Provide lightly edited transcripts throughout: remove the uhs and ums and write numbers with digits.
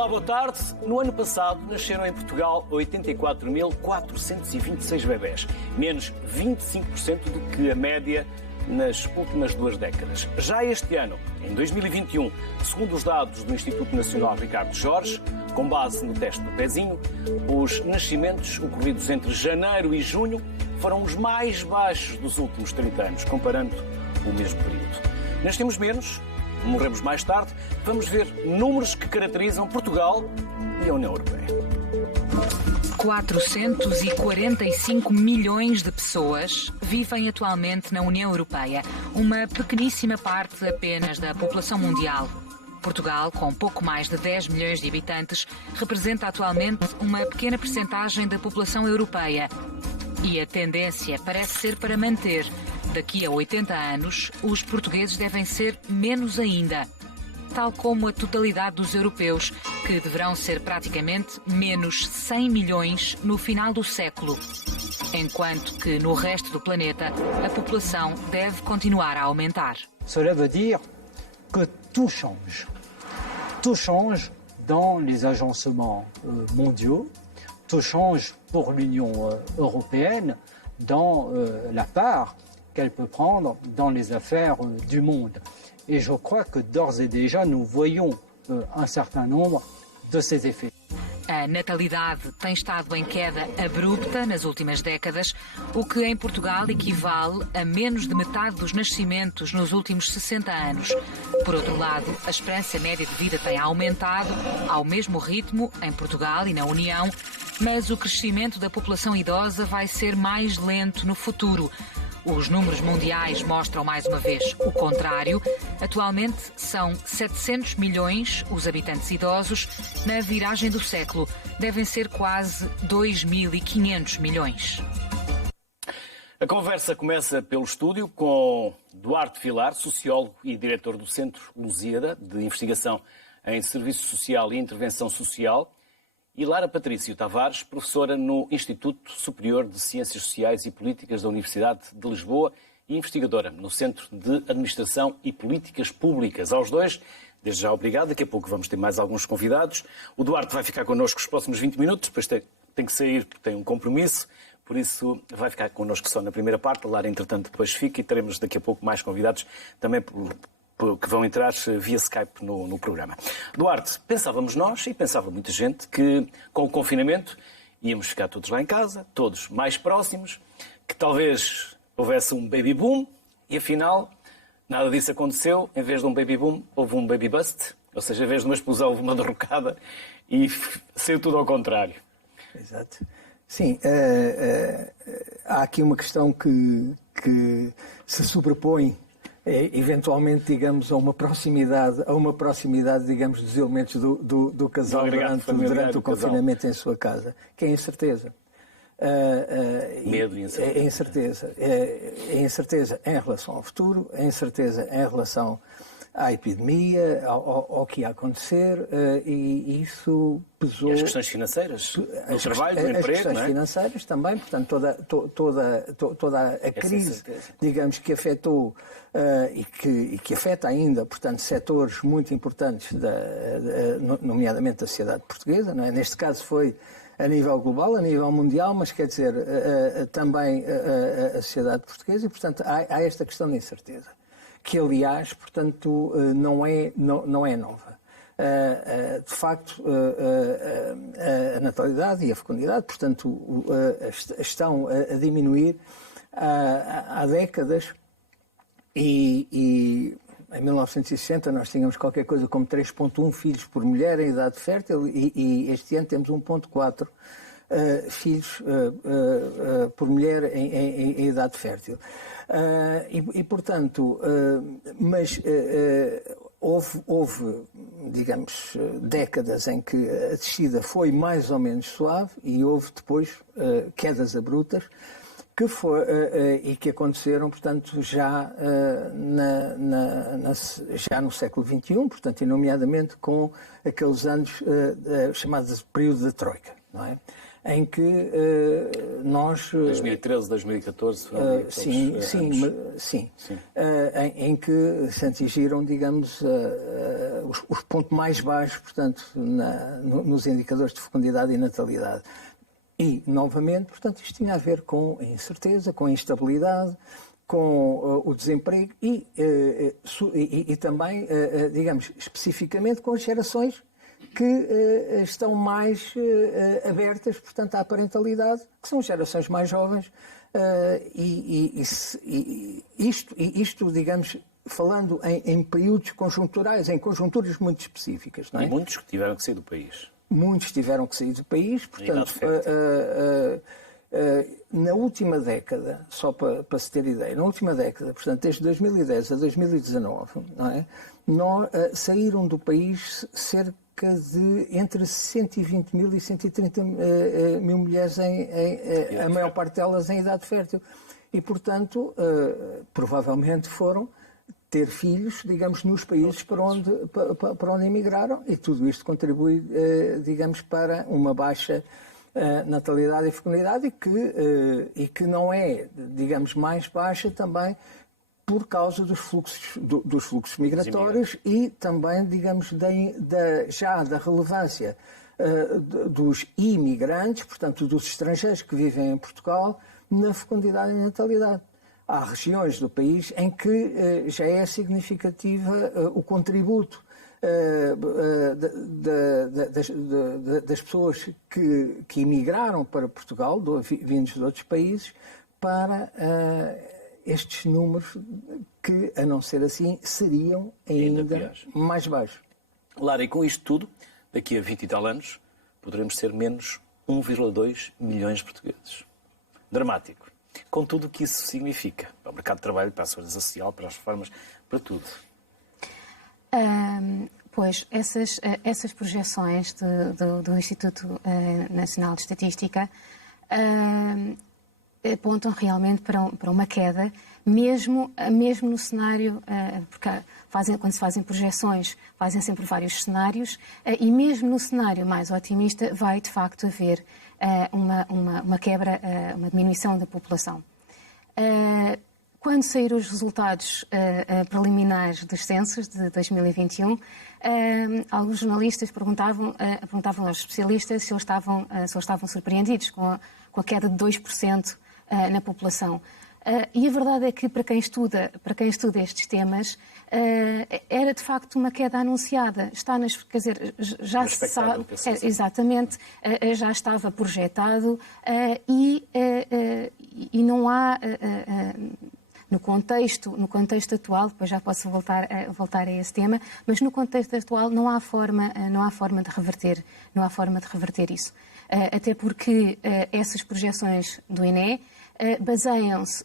Olá, boa tarde. No ano passado nasceram em Portugal 84.426 bebés, menos 25% do que a média nas últimas 2 décadas. Já este ano, em 2021, segundo os dados do Instituto Nacional Ricardo Jorge, com base no teste do pezinho, os nascimentos ocorridos entre janeiro e junho foram os mais baixos dos últimos 30 anos, comparando o mesmo período. Nascemos menos, morremos mais tarde. Vamos ver números que caracterizam Portugal e a União Europeia. 445 milhões de pessoas vivem atualmente na União Europeia, uma pequeníssima parte apenas da população mundial. Portugal, com pouco mais de 10 milhões de habitantes, representa atualmente uma pequena percentagem da população europeia. E a tendência parece ser para manter. Daqui a 80 anos, os portugueses devem ser menos ainda, tal como a totalidade dos europeus, que deverão ser praticamente menos 100 milhões no final do século, enquanto que no resto do planeta a população deve continuar a aumentar. Cela veut dire que tout change. Tout change dans les agencements mondiaux, tout change pour l'Union européenne dans la part qu'elle peut prendre dans les affaires du monde. Et je crois que d'ores et déjà, nous voyons un certain nombre de ces effets. A natalidade tem estado em queda abrupta nas últimas décadas, o que em Portugal equivale a menos de metade dos nascimentos nos últimos 60 anos. Por outro lado, a esperança média de vida tem aumentado ao mesmo ritmo em Portugal e na União, mas o crescimento da população idosa vai ser mais lento no futuro. Os números mundiais mostram mais uma vez o contrário. Atualmente são 700 milhões os habitantes idosos. Na viragem do século devem ser quase 2.500 milhões. A conversa começa pelo estúdio com Duarte Vilar, sociólogo e diretor do Centro Lusíada de Investigação em Serviço Social e Intervenção Social, e Lara Patrício Tavares, professora no Instituto Superior de Ciências Sociais e Políticas da Universidade de Lisboa e investigadora no Centro de Administração e Políticas Públicas. Aos dois, desde já obrigado. Daqui a pouco vamos ter mais alguns convidados. O Duarte vai ficar connosco os próximos 20 minutos, depois tem que sair porque tem um compromisso, por isso vai ficar connosco só na primeira parte. A Lara, entretanto, depois fica e teremos daqui a pouco mais convidados também que vão entrar via Skype no programa. Duarte, pensávamos nós e pensava muita gente que com o confinamento íamos ficar todos lá em casa, todos mais próximos, que talvez houvesse um baby boom e afinal nada disso aconteceu. Em vez de um baby boom houve um baby bust, ou seja, em vez de uma explosão houve uma derrocada e saiu tudo ao contrário. Exato. Sim, há aqui uma questão que se sobrepõe eventualmente, digamos, a uma proximidade, digamos, dos elementos do casal durante o confinamento em sua casa, que é a incerteza. Medo e incerteza. É incerteza em relação ao futuro, é incerteza em relação à epidemia, ao que ia acontecer, e isso pesou... E as questões financeiras, do trabalho, do emprego, as questões não é? financeiras também, portanto, toda a crise, digamos, que afetou e que afeta ainda, portanto, setores muito importantes, nomeadamente da sociedade portuguesa, não é? Neste caso foi a nível global, a nível mundial, mas quer dizer, também a sociedade portuguesa, e, portanto, há esta questão de incerteza, que, aliás, portanto, não é nova. De facto, a natalidade e a fecundidade, portanto, estão a diminuir há décadas, e em 1960 nós tínhamos qualquer coisa como 3,1 filhos por mulher em idade fértil, e este ano temos 1,4 filhos por mulher em idade fértil. Portanto, mas houve, digamos, décadas em que a descida foi mais ou menos suave, e houve depois quedas abruptas e que aconteceram, portanto, já no século XXI, portanto, e nomeadamente com aqueles anos chamados período da Troika, não é? em que nós... 2013, 2014 foram sim. Em que se atingiram, digamos, os pontos mais baixos, portanto, nos indicadores de fecundidade e natalidade. E, novamente, portanto, isto tinha a ver com a incerteza, com a instabilidade, com o desemprego e também, digamos, especificamente com as gerações que estão mais abertas, portanto, à parentalidade, que são gerações mais jovens. Isto, digamos, falando em períodos conjunturais, em conjunturas muito específicas. Não é? E muitos que tiveram que sair do país. Muitos tiveram que sair do país, portanto, na última década, só para se ter ideia, na última década, portanto, desde 2010 a 2019, não é? Saíram do país cerca de entre 120 mil e 130 mil mulheres, a maior parte delas em idade fértil. E, portanto, provavelmente foram ter filhos, digamos, nos países para onde emigraram, e tudo isto contribui, digamos, para uma baixa natalidade e fecundidade e que não é, digamos, mais baixa também por causa dos fluxos migratórios e também, digamos, já da relevância dos imigrantes, portanto, dos estrangeiros que vivem em Portugal, na fecundidade e natalidade. Há regiões do país em que já é significativa o contributo das pessoas que emigraram para Portugal, vindos de outros países, para estes números que, a não ser assim, seriam ainda mais baixos. Lara, e com isto tudo, daqui a 20 e tal anos, poderemos ser menos 1,2 milhões de portugueses. Dramático. Com tudo o que isso significa para o mercado de trabalho, para a segurança social, para as reformas, para tudo. Pois, essas projeções do Instituto Nacional de Estatística apontam realmente para uma queda, mesmo no cenário, porque quando se fazem projeções, fazem sempre vários cenários, e mesmo no cenário mais otimista vai, de facto, haver uma quebra, uma diminuição da população. Quando saíram os resultados preliminares dos censos de 2021, alguns jornalistas perguntavam aos especialistas se eles estavam surpreendidos com a queda de 2% na população. E a verdade é que, para quem estuda estes temas, era de facto uma queda anunciada. Quer dizer, já se sabe, exatamente, já estava projetado e não há, no contexto atual, depois já posso voltar a esse tema, mas no contexto atual não há forma de reverter isso. Até porque essas projeções do INE baseiam-se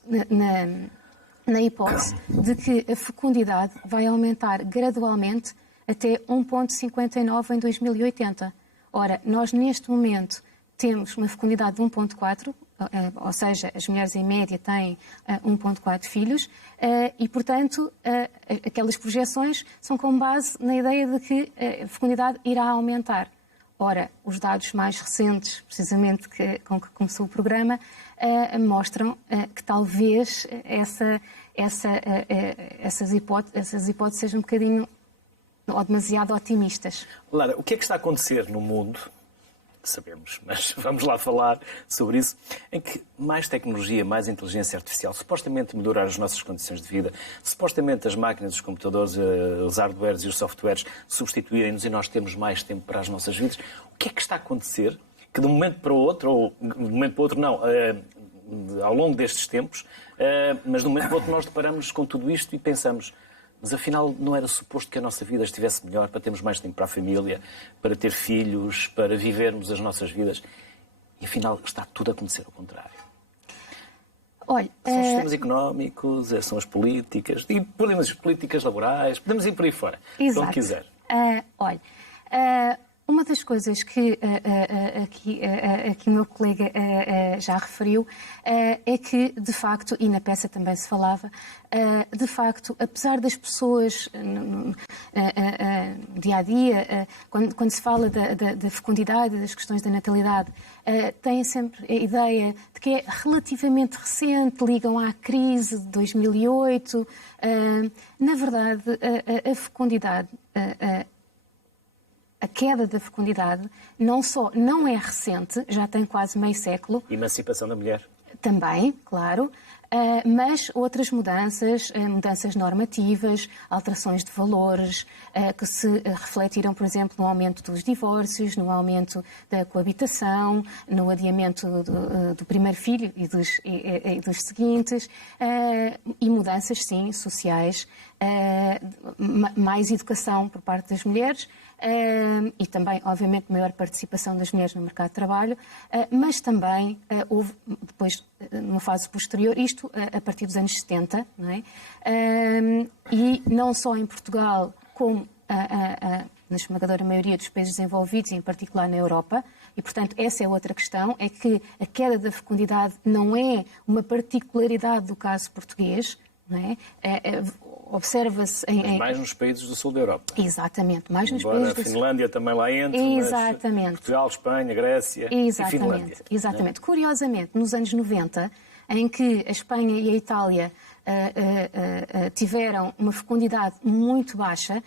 na hipótese de que a fecundidade vai aumentar gradualmente até 1,59 em 2080. Ora, nós neste momento temos uma fecundidade de 1,4, ou seja, as mulheres em média têm 1,4 filhos e, portanto, aquelas projeções são com base na ideia de que a fecundidade irá aumentar. Ora, os dados mais recentes, precisamente com que começou o programa, mostram que talvez essas hipóteses sejam um bocadinho ou demasiado otimistas. Lara, o que é que está a acontecer no mundo? Sabemos, mas vamos lá falar sobre isso, em que mais tecnologia, mais inteligência artificial, supostamente melhorar as nossas condições de vida, supostamente as máquinas, os computadores, os hardwares e os softwares substituírem-nos e nós temos mais tempo para as nossas vidas. O que é que está a acontecer que de um momento para o outro, ou de um momento para o outro não, ao longo destes tempos, mas de um momento para o outro nós deparamos com tudo isto e pensamos: mas afinal não era suposto que a nossa vida estivesse melhor, para termos mais tempo para a família, para ter filhos, para vivermos as nossas vidas. E afinal está tudo a acontecer ao contrário. Olha, são os sistemas económicos, são as políticas, e podemos as políticas laborais, podemos ir por aí fora, exato. onde quiser. Uma das coisas que aqui o meu colega já referiu é que, de facto, e na peça também se falava, de facto, apesar das pessoas, dia a dia, quando se fala da fecundidade e das questões da natalidade, têm sempre a ideia de que é relativamente recente, ligam à crise de 2008. Na verdade, a fecundidade, a queda da fecundidade não só não é recente, já tem quase meio século. Emancipação da mulher. Também, claro, mas outras mudanças, mudanças normativas, alterações de valores, que se refletiram, por exemplo, no aumento dos divórcios, no aumento da coabitação, no adiamento do primeiro filho e dos seguintes, e mudanças, sim, sociais, mais educação por parte das mulheres, e também, obviamente, maior participação das mulheres no mercado de trabalho, mas também houve, depois, numa fase posterior, isto a partir dos anos 70, não é? E não só em Portugal, como na esmagadora maioria dos países desenvolvidos, em particular na Europa, e, portanto, essa é outra questão, é que a queda da fecundidade não é uma particularidade do caso português, não é? Observa-se Mas mais nos países do sul da Europa. Exatamente, mais nos Embora países do a sul. Finlândia também lá entre, Exatamente. Mas Portugal, Espanha, Grécia e Finlândia. Exatamente. Curiosamente, nos anos 90, em que a Espanha e a Itália tiveram uma fecundidade muito baixa,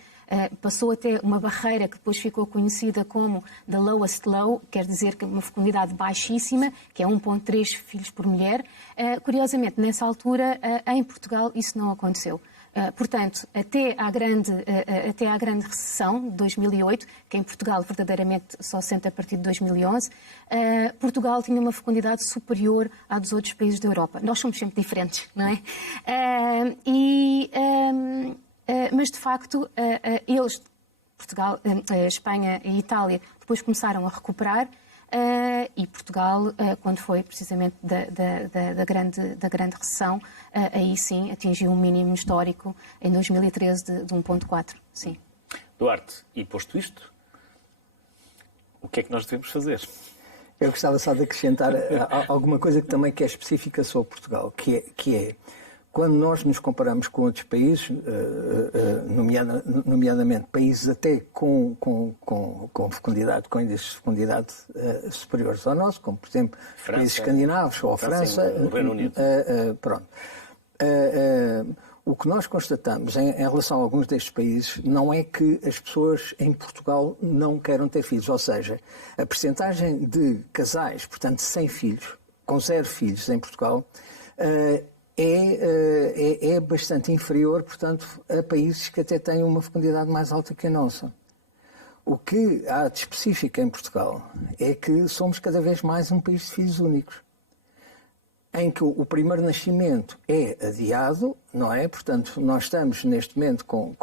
passou até uma barreira que depois ficou conhecida como the lowest low, quer dizer que uma fecundidade baixíssima, que é 1,3 filhos por mulher. Curiosamente, nessa altura, em Portugal, isso não aconteceu. Portanto, até à grande recessão de 2008, que em Portugal verdadeiramente só sente a partir de 2011, Portugal tinha uma fecundidade superior à dos outros países da Europa. Nós somos sempre diferentes, não é? Mas, de facto, eles, Portugal, Espanha e Itália, depois começaram a recuperar, e Portugal, quando foi precisamente da grande recessão, aí sim atingiu um mínimo histórico em 2013 de 1,4. Sim. Duarte, e posto isto, o que é que nós devemos fazer? Eu gostava só de acrescentar alguma coisa que também é específica sobre Portugal, que é quando nós nos comparamos com outros países, nomeadamente países até com fecundidade, com índices de fecundidade superiores ao nosso, como por exemplo os países escandinavos ou a França, o Reino Unido. Pronto. O que nós constatamos em relação a alguns destes países não é que as pessoas em Portugal não queiram ter filhos, ou seja, a percentagem de casais, portanto, sem filhos, com 0 filhos em Portugal, é bastante inferior, portanto, a países que até têm uma fecundidade mais alta que a nossa. O que há de específico em Portugal é que somos cada vez mais um país de filhos únicos, em que o primeiro nascimento é adiado, não é? Portanto, nós estamos neste momento com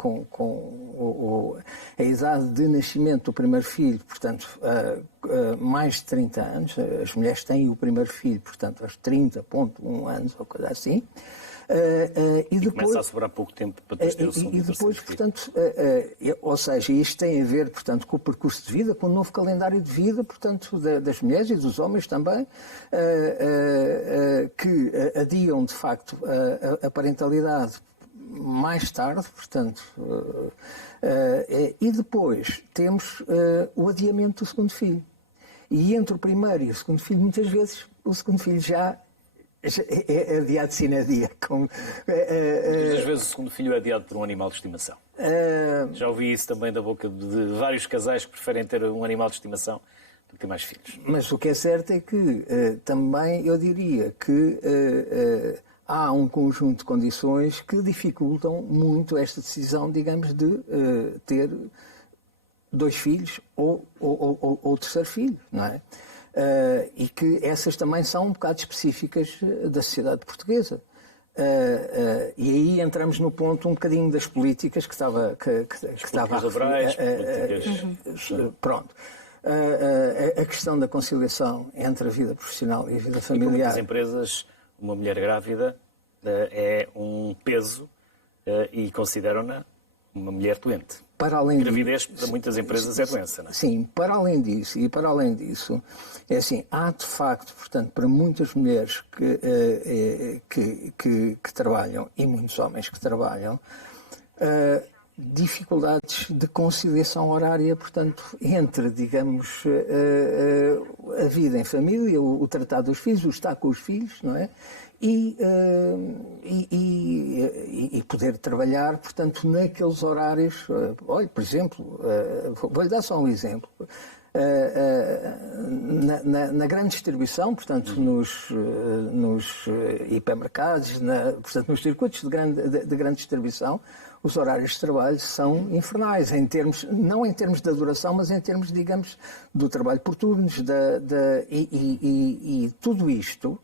a idade de nascimento do primeiro filho, portanto, mais de 30 anos. As mulheres têm o primeiro filho, portanto, aos 30,1 anos, ou coisa assim. E depois, começa a sobrar pouco tempo para depois ter o segundo. E depois, portanto, ou seja, isto tem a ver, portanto, com o percurso de vida, com o novo calendário de vida, portanto, das mulheres e dos homens também, que adiam, de facto, a parentalidade mais tarde, portanto, e depois temos o adiamento do segundo filho. E entre o primeiro e o segundo filho, muitas vezes, o segundo filho já é adiado sine dia. Muitas vezes o segundo filho é adiado por um animal de estimação. Já ouvi isso também da boca de vários casais que preferem ter um animal de estimação do que mais filhos. Mas o que é certo é que também eu diria que há um conjunto de condições que dificultam muito esta decisão, digamos, de ter 2 filhos ou terceiro filho, não é? E que essas também são um bocado específicas da sociedade portuguesa. E aí entramos no ponto um bocadinho das políticas que estava a referir. Pronto. A questão da conciliação entre a vida profissional e a vida familiar. E muitas empresas, uma mulher grávida é um peso e consideram-na uma mulher doente. Para além Gravidez, para muitas empresas, é doença, não é? Sim, para além disso, é assim, há de facto, portanto, para muitas mulheres que trabalham e muitos homens que trabalham, dificuldades de conciliação horária, portanto, entre, digamos, a vida em família, o tratar dos filhos, o estar com os filhos, não é? E poder trabalhar, portanto, naqueles horários. Olha, por exemplo, vou-lhe dar só um exemplo. Na grande distribuição, portanto, nos hipermercados, portanto, nos circuitos de grande distribuição, os horários de trabalho são infernais, não em termos da duração, mas em termos, digamos, do trabalho por turnos, e tudo isto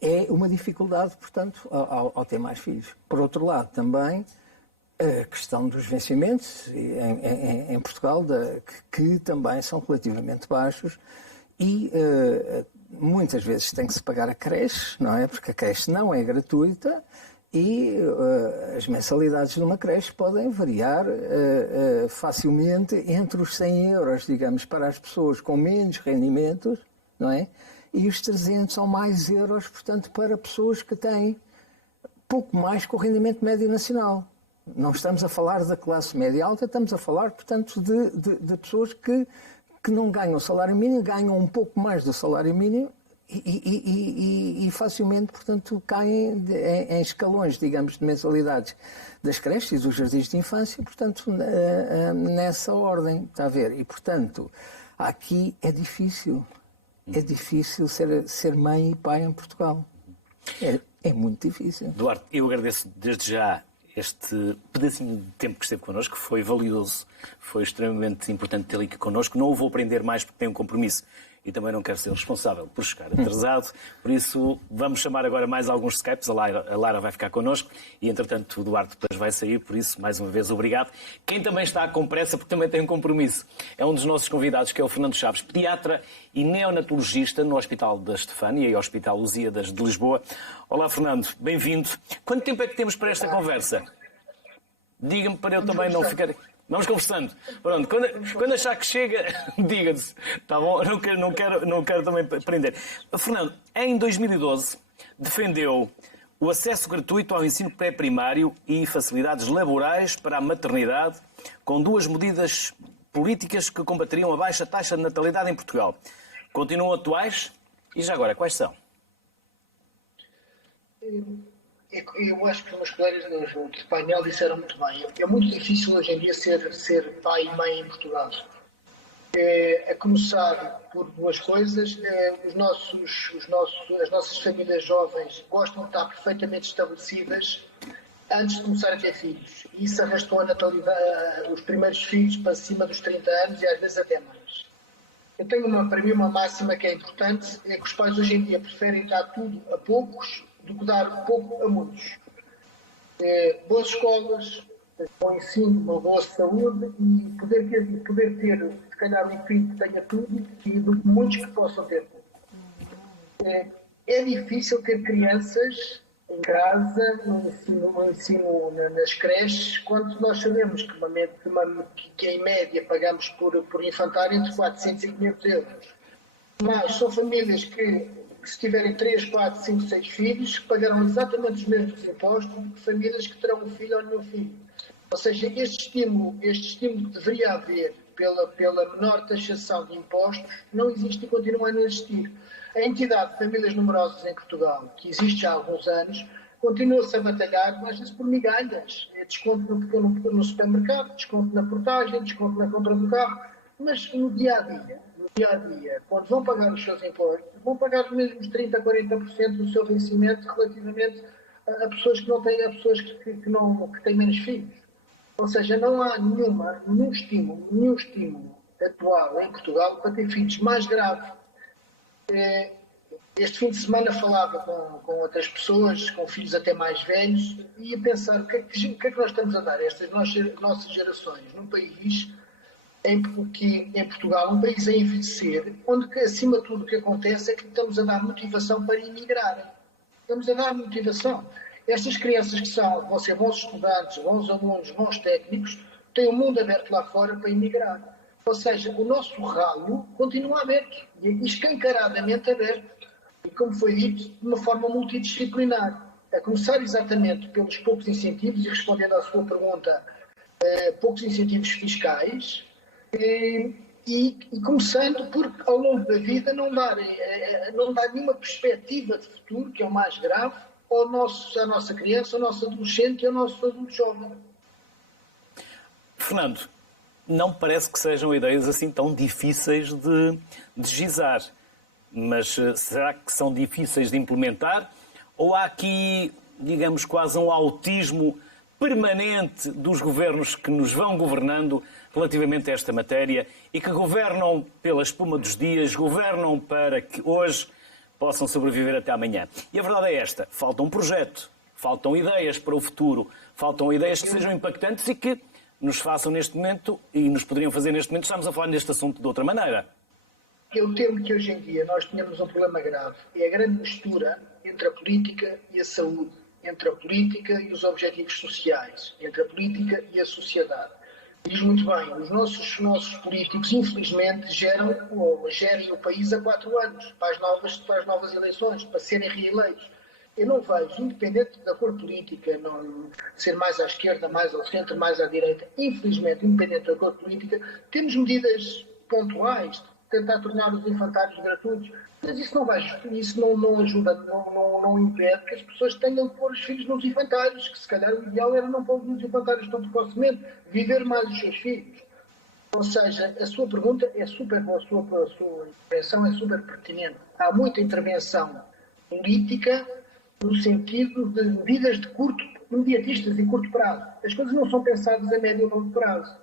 é uma dificuldade, portanto, ao ter mais filhos. Por outro lado, também, a questão dos vencimentos em Portugal, que também são relativamente baixos, e muitas vezes tem que se pagar a creche, não é? Porque a creche não é gratuita, e as mensalidades de uma creche podem variar facilmente entre os 100 euros, digamos, para as pessoas com menos rendimentos, não é? E os 300 ou mais euros, portanto, para pessoas que têm pouco mais que o rendimento médio nacional. Não estamos a falar da classe média alta, estamos a falar, portanto, de pessoas que não ganham o salário mínimo, ganham um pouco mais do salário mínimo e facilmente, portanto, caem em escalões, digamos, de mensalidades das creches e dos jardins de infância, portanto, nessa ordem, está a ver? E, portanto, aqui é difícil ser mãe e pai em Portugal. É muito difícil. Duarte, eu agradeço desde já este pedacinho de tempo que esteve connosco, foi valioso, foi extremamente importante ter-lo aqui connosco. Não o vou prender mais porque tenho um compromisso e também não quero ser responsável por chegar atrasado. Por isso, vamos chamar agora mais alguns Skypes. A Lara vai ficar connosco e, entretanto, o Duarte depois vai sair. Por isso, mais uma vez, obrigado. Quem também está com pressa, porque também tem um compromisso, é um dos nossos convidados, que é o Fernando Chaves, pediatra e neonatologista no Hospital da Estefânia e Hospital Lusíadas de Lisboa. Olá, Fernando. Bem-vindo. Quanto tempo é que temos para esta conversa? Diga-me para eu também não ficar... Vamos conversando. Pronto, quando achar que chega, diga-se. Tá bom? Não quero também prender. Fernando, em 2012, defendeu o acesso gratuito ao ensino pré-primário e facilidades laborais para a maternidade, com duas medidas políticas que combateriam a baixa taxa de natalidade em Portugal. Continuam atuais? E já agora, quais são? Eu acho que os meus colegas de painel disseram muito bem. É muito difícil hoje em dia ser pai e mãe em Portugal. A começar por duas coisas. As nossas famílias jovens gostam de estar perfeitamente estabelecidas antes de começar a ter filhos. E isso arrastou a natalidade, os primeiros filhos para cima dos 30 anos e às vezes até mais. Eu tenho para mim uma máxima que é importante, é que os pais hoje em dia preferem dar tudo a poucos do que dar pouco a muitos. Boas escolas, bom ensino, uma boa saúde e poder ter, se calhar, um filho que tenha tudo e do que muitos que possam ter. É difícil ter crianças em casa, no ensino nas creches, quando nós sabemos que em média pagamos por infantário entre 400 e 500 euros. Mas são famílias que, se tiverem 3, 4, 5, 6 filhos, pagarão exatamente os mesmos impostos do que famílias que terão um filho ou nenhum filho. Ou seja, este estímulo que deveria haver pela menor taxação de impostos não existe e continua a não existir. A entidade de famílias numerosas em Portugal, que existe já há alguns anos, continua-se a batalhar, às vezes por migalhas. Desconto no supermercado, desconto na portagem, desconto na compra do carro, mas no dia-a-dia, quando vão pagar os seus impostos, vão pagar os mesmos 30% a 40% do seu vencimento relativamente a pessoas que não têm, a pessoas que têm menos filhos. Ou seja, não há nenhum estímulo atual em Portugal para ter filhos. Mais grave, este fim de semana falava com outras pessoas, com filhos até mais velhos, e ia pensar o que é que nós estamos a dar a estas nossas gerações num país em Portugal, um país a envelhecer, onde, acima de tudo, o que acontece é que estamos a dar motivação para emigrarem. Estamos a dar motivação. Estas crianças que vão ser bons estudantes, bons alunos, bons técnicos, têm o mundo aberto lá fora para emigrar. Ou seja, o nosso ralo continua aberto, e escancaradamente aberto. E como foi dito, de uma forma multidisciplinar. A começar exatamente pelos poucos incentivos, e respondendo à sua pergunta, poucos incentivos fiscais, e começando por, ao longo da vida, não dar nenhuma perspectiva de futuro, que é o mais grave, à nossa criança, ao nosso adolescente e ao nosso adulto jovem. Fernando, não parece que sejam ideias assim tão difíceis de gizar, mas será que são difíceis de implementar? Ou há aqui, digamos, quase um autismo permanente dos governos que nos vão governando relativamente a esta matéria e que governam pela espuma dos dias, governam para que hoje possam sobreviver até amanhã? E a verdade é esta: falta um projeto, faltam ideias para o futuro, faltam ideias que sejam impactantes e que nos façam neste momento, e nos poderiam fazer neste momento, estamos a falar neste assunto de outra maneira. Eu temo que hoje em dia nós tenhamos um problema grave. É a grande mistura entre a política e a saúde, entre a política e os objetivos sociais, entre a política e a sociedade. Diz muito bem, os nossos políticos, infelizmente, gerem o país a 4 anos, para as novas eleições, para serem reeleitos. Eu não vejo, independente da cor política, não ser mais à esquerda, mais ao centro, mais à direita, infelizmente, independente da cor política, temos medidas pontuais, tentar tornar os infantários gratuitos, mas isso não ajuda, não impede que as pessoas tenham que pôr os filhos nos infantários, que se calhar o ideal era não pôr nos infantários tão precocemente, viver mais os seus filhos. Ou seja, a sua pergunta é super boa, a sua intervenção é super pertinente. Há muita intervenção política no sentido de medidas imediatistas e curto prazo. As coisas não são pensadas a médio e longo prazo.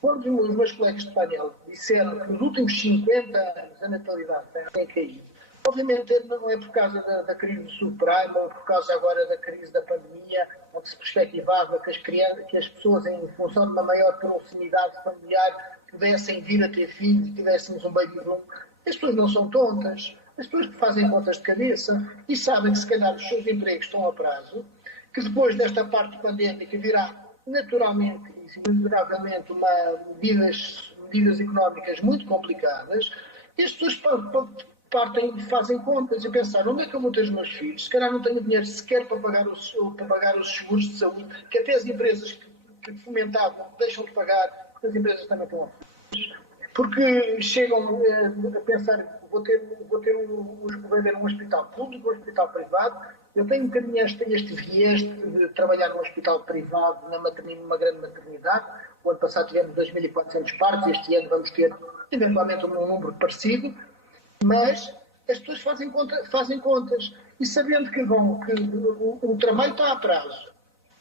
Quando os meus colegas de painel disseram que nos últimos 50 anos a natalidade tem caído, obviamente não é por causa da crise do subprime ou por causa agora da crise da pandemia, onde se perspectivava que as pessoas, em função de uma maior proximidade familiar, pudessem vir a ter filhos e tivéssemos um baby boom. As pessoas não são tontas. As pessoas que fazem contas de cabeça e sabem que se calhar os seus empregos estão a prazo, que depois desta parte pandémica virá naturalmente e induravelmente medidas económicas muito complicadas, e as pessoas fazem contas e pensam: onde é que eu vou ter os meus filhos? Se calhar não tenho dinheiro sequer para pagar os seguros de saúde, que até as empresas que fomentavam deixam de pagar, porque as empresas também estão a porque chegam a pensar: vou vender um hospital público, um hospital privado. Eu tenho um bocadinho este viés de trabalhar num hospital privado, numa grande maternidade. O ano passado tivemos 2.400 partos, este ano vamos ter eventualmente um número parecido, mas as pessoas fazem contas e sabendo que o trabalho está a prazo,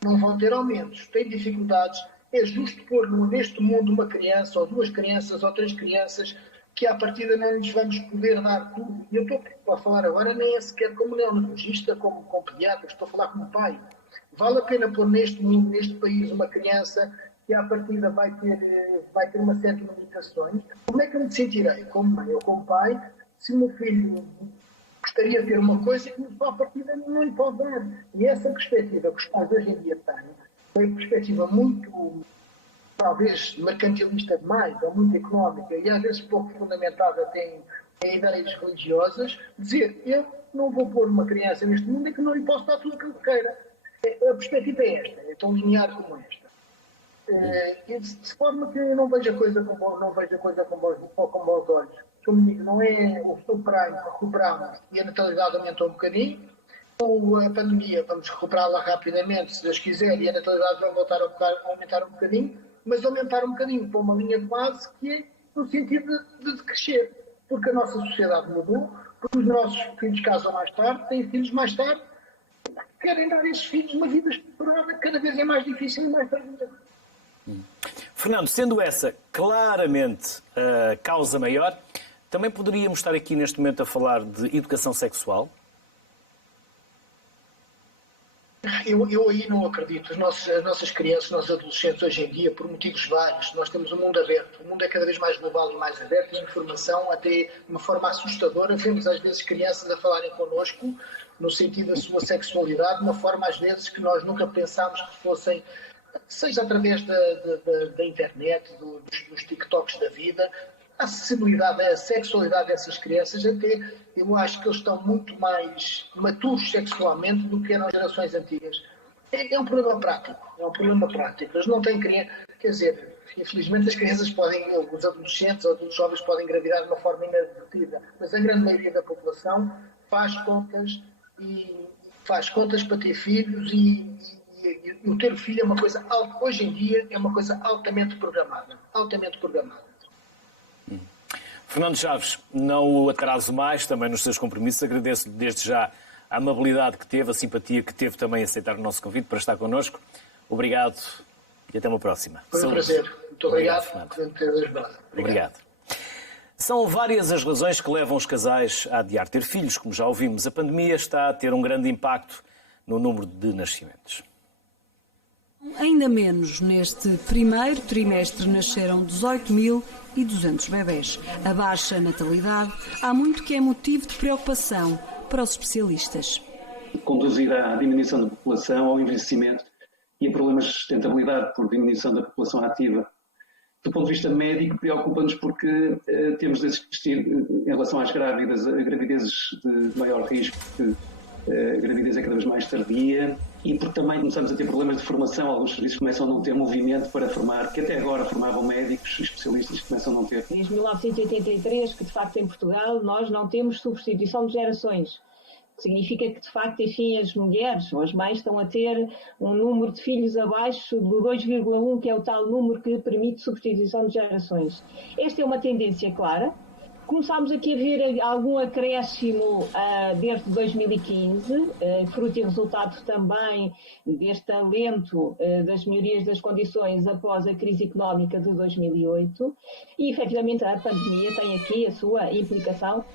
não vão ter aumentos, têm dificuldades. É justo pôr neste mundo uma criança, ou 2 crianças, ou 3 crianças, que à partida não lhes vamos poder dar tudo. E eu estou a falar agora nem é sequer como neurologista, como pediatra, estou a falar como pai. Vale a pena pôr neste mundo, neste país, uma criança que à partida vai ter uma série de limitações? Como é que eu me sentirei, como mãe ou como pai, se o meu filho gostaria de ter uma coisa que à partida não lhe pode dar? E essa perspectiva que os pais hoje em dia têm, é uma perspectiva muito, talvez, mercantilista demais, ou muito económica, e às vezes pouco fundamentada até em ideias religiosas, dizer: eu não vou pôr uma criança neste mundo e que não lhe posso dar tudo o que ele queira. A perspectiva é esta, é tão linear como esta. De forma que eu não vejo a coisa com bons olhos. Como digo, não é o subprime que recuperamos e a natalidade aumentou um bocadinho. Com a pandemia vamos recuperá-la rapidamente, se Deus quiser, e a natalidade vai voltar a aumentar um bocadinho, mas aumentar um bocadinho para uma linha de base que é no sentido de crescer. Porque a nossa sociedade mudou, porque os nossos filhos casam mais tarde, têm filhos mais tarde, querem dar a esses filhos uma vida estruturada que cada vez é mais difícil e mais tardia. Fernando, sendo essa claramente a causa maior, também poderíamos estar aqui neste momento a falar de educação sexual? Eu aí não acredito. As nossas crianças, os nossos adolescentes hoje em dia, por motivos vários, nós temos um mundo aberto. O mundo é cada vez mais global e mais aberto, e a informação até de uma forma assustadora. Vemos às vezes crianças a falarem connosco no sentido da sua sexualidade, de uma forma às vezes que nós nunca pensámos que fossem, seja através da internet, dos TikToks da vida. A acessibilidade, a sexualidade dessas crianças, até eu acho que eles estão muito mais maturos sexualmente do que eram gerações antigas. É um problema prático, Eles não têm criança, quer dizer, infelizmente as crianças podem, os adolescentes ou os jovens podem engravidar de uma forma inadvertida, mas a grande maioria da população faz contas para ter filhos e o ter filho é uma coisa, hoje em dia, é uma coisa altamente programada. Fernando Chaves, não o atraso mais, também nos seus compromissos. Agradeço desde já a amabilidade que teve, a simpatia que teve também em aceitar o nosso convite para estar connosco. Obrigado e até uma próxima. Foi um prazer. Muito obrigado. Obrigado. São várias as razões que levam os casais a adiar ter filhos. Como já ouvimos, a pandemia está a ter um grande impacto no número de nascimentos. Ainda menos. Neste primeiro trimestre nasceram 18.200 bebés. A baixa natalidade há muito que é motivo de preocupação para os especialistas. Conduzir à diminuição da população, ao envelhecimento e a problemas de sustentabilidade por diminuição da população ativa. Do ponto de vista médico, preocupa-nos porque temos de assistir, em relação às grávidas, a gravidezes de maior risco, porque a gravidez é cada vez mais tardia, e porque também começamos a ter problemas de formação. Alguns serviços começam a não ter movimento para formar, que até agora formavam médicos, especialistas, que começam a não ter. Desde 1983, que de facto em Portugal nós não temos substituição de gerações. Significa que, de facto, enfim, as mulheres ou as mães estão a ter um número de filhos abaixo do 2,1, que é o tal número que permite substituição de gerações. Esta é uma tendência clara. Começámos aqui a ver algum acréscimo desde 2015, fruto e resultado também deste alento das melhorias das condições após a crise económica de 2008 e, efetivamente, a pandemia tem aqui a sua implicação.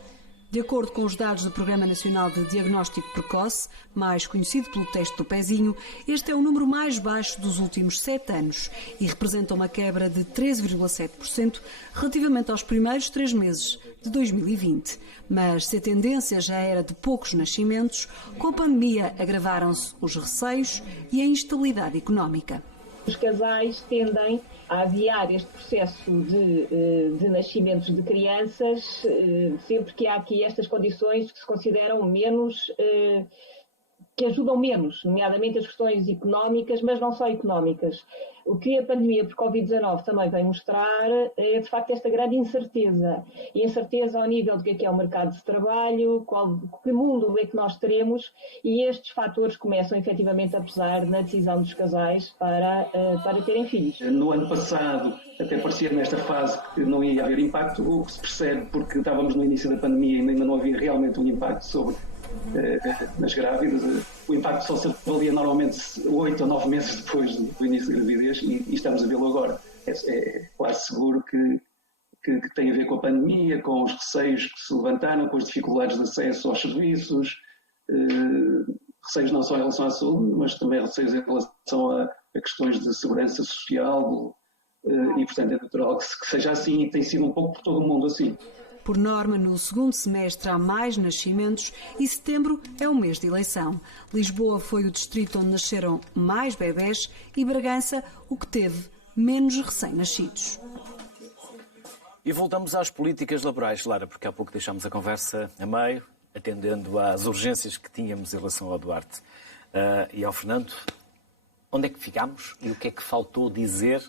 De acordo com os dados do Programa Nacional de Diagnóstico Precoce, mais conhecido pelo teste do pezinho, este é o número mais baixo dos últimos 7 anos e representa uma quebra de 13,7% relativamente aos primeiros 3 meses de 2020. Mas se a tendência já era de poucos nascimentos, com a pandemia agravaram-se os receios e a instabilidade económica. Os casais tendem a adiar este processo de nascimentos de crianças sempre que há aqui estas condições que se consideram menos, que ajudam menos, nomeadamente as questões económicas, mas não só económicas. O que a pandemia por Covid-19 também vem mostrar é, de facto, esta grande incerteza. E incerteza ao nível do que é o mercado de trabalho, que mundo é que nós teremos, e estes fatores começam efetivamente a pesar na decisão dos casais para terem filhos. No ano passado, até parecia nesta fase que não ia haver impacto, o que se percebe porque estávamos no início da pandemia e ainda não havia realmente um impacto sobre nas grávidas. O impacto só se avalia normalmente 8 ou 9 meses depois do início da gravidez e estamos a vê-lo agora. É quase seguro que tem a ver com a pandemia, com os receios que se levantaram, com as dificuldades de acesso aos serviços, receios não só em relação à saúde, mas também receios em relação a questões de segurança social e, portanto, é natural que seja assim e tem sido um pouco por todo o mundo assim. Por norma, no segundo semestre há mais nascimentos e setembro é o mês de eleição. Lisboa foi o distrito onde nasceram mais bebés e Bragança o que teve menos recém-nascidos. E voltamos às políticas laborais, Lara, porque há pouco deixámos a conversa a meio, atendendo às urgências que tínhamos em relação ao Duarte e ao Fernando. Onde é que ficámos e o que é que faltou dizer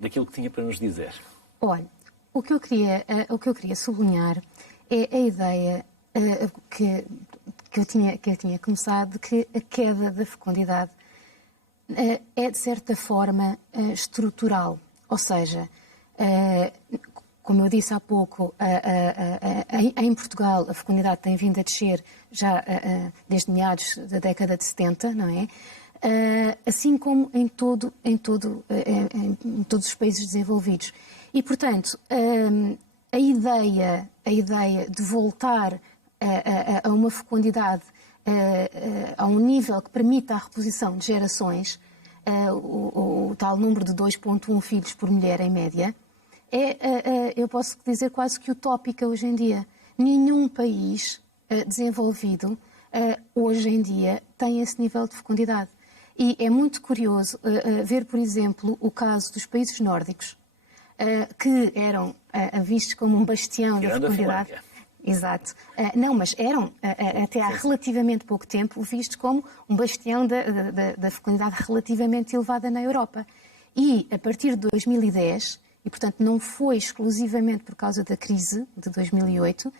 daquilo que tinha para nos dizer? Olha, o que eu queria sublinhar é a ideia que eu tinha começado de que a queda da fecundidade é, de certa forma, estrutural. Ou seja, como eu disse há pouco, em Portugal a fecundidade tem vindo a descer já desde meados da década de 70, não é? Assim como em todos os países desenvolvidos. E, portanto, a ideia de voltar a uma fecundidade a um nível que permita a reposição de gerações, o tal número de 2,1 filhos por mulher em média, eu posso dizer quase que utópica hoje em dia. Nenhum país desenvolvido hoje em dia tem esse nível de fecundidade. E é muito curioso ver, por exemplo, o caso dos países nórdicos, que eram vistos como um bastião da fecundidade. Exato. Não, mas eram, até há relativamente pouco tempo, vistos como um bastião da fecundidade relativamente elevada na Europa. E, a partir de 2010, e portanto não foi exclusivamente por causa da crise de 2008...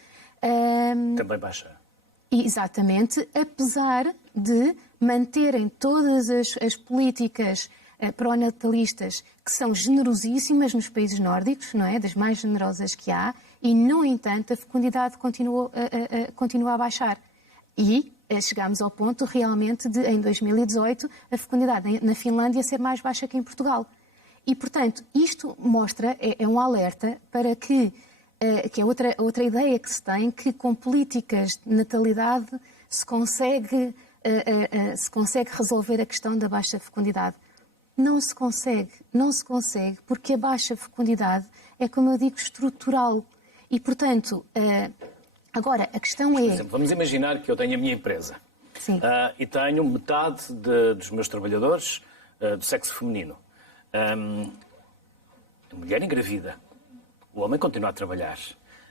Também baixa. Exatamente, apesar de manterem todas as políticas pró-natalistas que são generosíssimas nos países nórdicos, não é? Das mais generosas que há, e, no entanto, a fecundidade continua a baixar. E chegámos ao ponto, realmente, de, em 2018, a fecundidade na Finlândia ser mais baixa que em Portugal. E, portanto, isto mostra, é um alerta para que é outra ideia que se tem, que com políticas de natalidade se consegue resolver a questão da baixa fecundidade. Não se consegue, porque a baixa fecundidade é, como eu digo, estrutural. E, portanto, agora, a questão Por exemplo, vamos imaginar que eu tenho a minha empresa. Sim. E tenho metade dos meus trabalhadores do sexo feminino. A mulher engravida. O homem continua a trabalhar.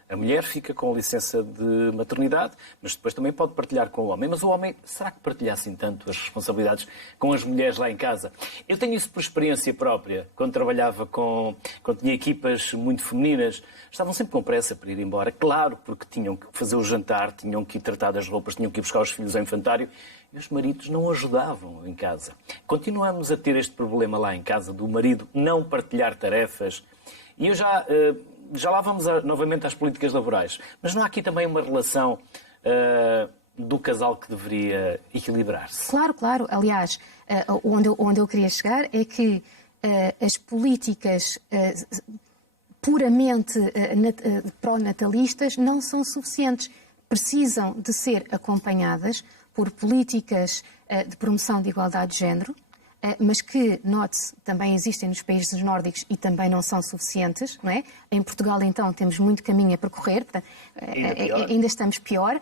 A mulher fica com licença de maternidade, mas depois também pode partilhar com o homem. Mas o homem, será que partilha assim tanto as responsabilidades com as mulheres lá em casa? Eu tenho isso por experiência própria. Quando trabalhava quando tinha equipas muito femininas, estavam sempre com pressa para ir embora. Claro, porque tinham que fazer o jantar, tinham que ir tratar das roupas, tinham que ir buscar os filhos ao infantário. E os maridos não ajudavam em casa. Continuamos a ter este problema lá em casa do marido não partilhar tarefas. E eu já lá vamos novamente às políticas laborais. Mas não há aqui também uma relação do casal que deveria equilibrar-se? Claro. Aliás, onde eu queria chegar é que as políticas puramente pró-natalistas não são suficientes. Precisam de ser acompanhadas por políticas de promoção de igualdade de género, mas que, note-se, também existem nos países nórdicos e também não são suficientes, não é? Em Portugal, então, temos muito caminho a percorrer, portanto, ainda estamos pior.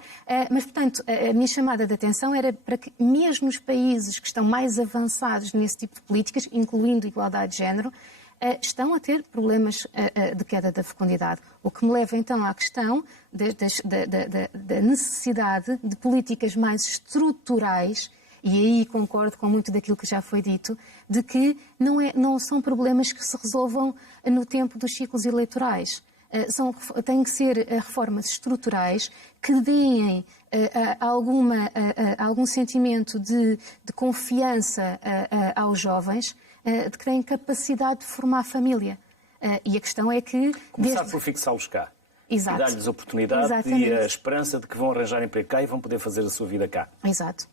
Mas, portanto, a minha chamada de atenção era para que, mesmo os países que estão mais avançados nesse tipo de políticas, incluindo igualdade de género, estão a ter problemas de queda da fecundidade. O que me leva, então, à questão da necessidade de políticas mais estruturais. E aí concordo com muito daquilo que já foi dito, de que não são problemas que se resolvam no tempo dos ciclos eleitorais. Têm que ser reformas estruturais que deem algum sentimento de confiança aos jovens, de que têm capacidade de formar a família. E a questão é que... Começar por fixá-los cá. Exato. E dar-lhes oportunidade. Exatamente. E a esperança de que vão arranjar emprego cá e vão poder fazer a sua vida cá. Exato.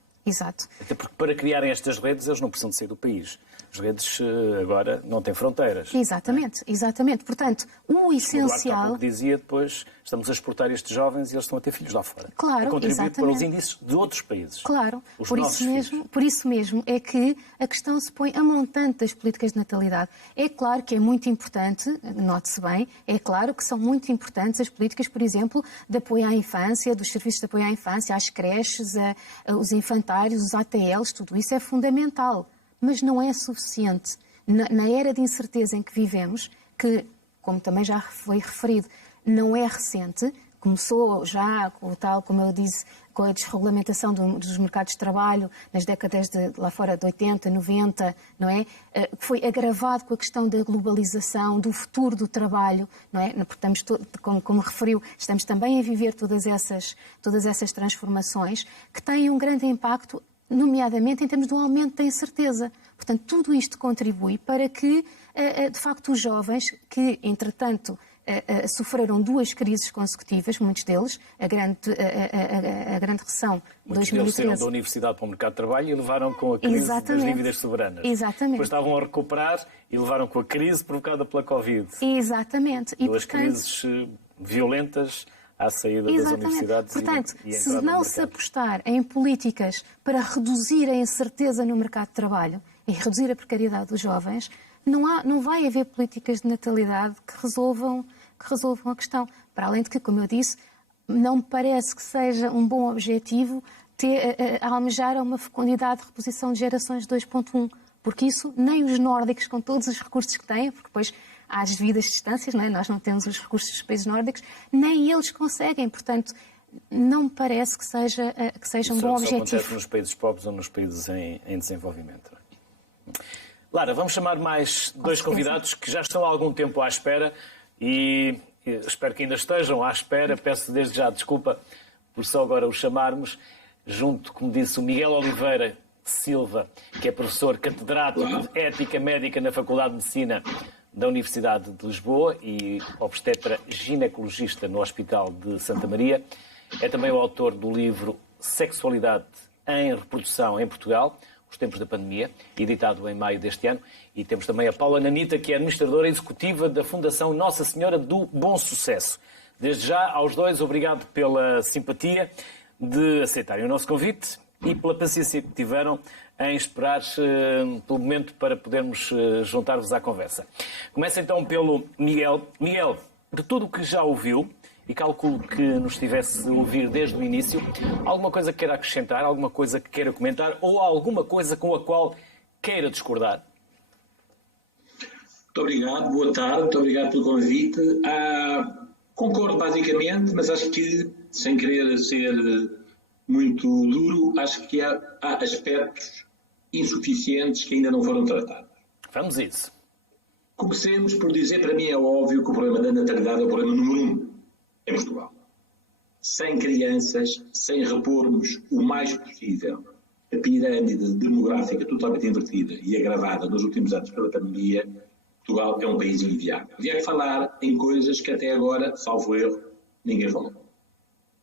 Até porque para criarem estas redes eles não precisam de sair do país. As redes agora não têm fronteiras. Exatamente. Portanto, o essencial... Como dizia depois, estamos a exportar estes jovens e eles estão a ter filhos lá fora. Claro, a contribuir para os índices de outros países. Claro, por isso mesmo é que a questão se põe a montante das políticas de natalidade. É claro que é muito importante, note-se bem, é claro que são muito importantes as políticas, por exemplo, de apoio à infância, dos serviços de apoio à infância, às creches, os infantários, os ATLs, tudo isso é fundamental. Mas não é suficiente. Na era de incerteza em que vivemos, que, como também já foi referido, não é recente, começou já, como eu disse, com a desregulamentação dos mercados de trabalho nas décadas lá fora de 80, 90, não é? Foi agravado com a questão da globalização, do futuro do trabalho, não é? Estamos, como referiu, estamos também a viver todas essas transformações que têm um grande impacto, nomeadamente em termos do aumento da incerteza. Portanto, tudo isto contribui para que, de facto, os jovens que, entretanto, sofreram 2 crises consecutivas, muitos deles, a grande recessão de 2013. Muitos deles saíram da universidade para o mercado de trabalho e levaram com a crise das dívidas soberanas. Exatamente. Depois estavam a recuperar e levaram com a crise provocada pela Covid. Exatamente. Duas crises violentas à saída das universidades. Portanto, e se não no se apostar em políticas para reduzir a incerteza no mercado de trabalho e reduzir a precariedade dos jovens, não vai haver políticas de natalidade que resolvam a questão. Para além de que, como eu disse, não me parece que seja um bom objetivo almejar a uma fecundidade de reposição de gerações 2.1, porque isso nem os nórdicos, com todos os recursos que têm, porque depois há as devidas distâncias, não é? Nós não temos os recursos dos países nórdicos, nem eles conseguem. Portanto, não me parece que seja um bom objetivo. Isso acontece nos países pobres ou nos países em desenvolvimento. Lara, vamos chamar mais dois convidados que já estão há algum tempo à espera e espero que ainda estejam à espera. Peço desde já desculpa por só agora os chamarmos. Junto, como disse, o Miguel Oliveira Silva, que é professor catedrático de Ética Médica na Faculdade de Medicina da Universidade de Lisboa e obstetra ginecologista no Hospital de Santa Maria. É também o autor do livro Sexualidade em Reprodução em Portugal, os tempos da pandemia, editado em maio deste ano. E temos também a Paula Nanita, que é administradora executiva da Fundação Nossa Senhora do Bom Sucesso. Desde já, aos dois, obrigado pela simpatia de aceitarem o nosso convite e pela paciência que tiveram em esperar pelo momento para podermos juntar-vos à conversa. Começa então pelo Miguel. Miguel, de tudo o que já ouviu, e calculo que nos estivesse a ouvir desde o início, alguma coisa que queira acrescentar, alguma coisa que queira comentar ou alguma coisa com a qual queira discordar? Muito obrigado, boa tarde, muito obrigado pelo convite. Concordo basicamente, mas acho que, sem querer ser muito duro, acho que há aspectos insuficientes que ainda não foram tratados. Vamos a isso. Comecemos por dizer, para mim é óbvio que o problema da natalidade é o problema número 1 em Portugal. Sem crianças, sem repormos o mais possível a pirâmide demográfica totalmente invertida e agravada nos últimos anos pela pandemia, Portugal é um país inviável. Havia que falar em coisas que até agora, salvo erro, ninguém falou.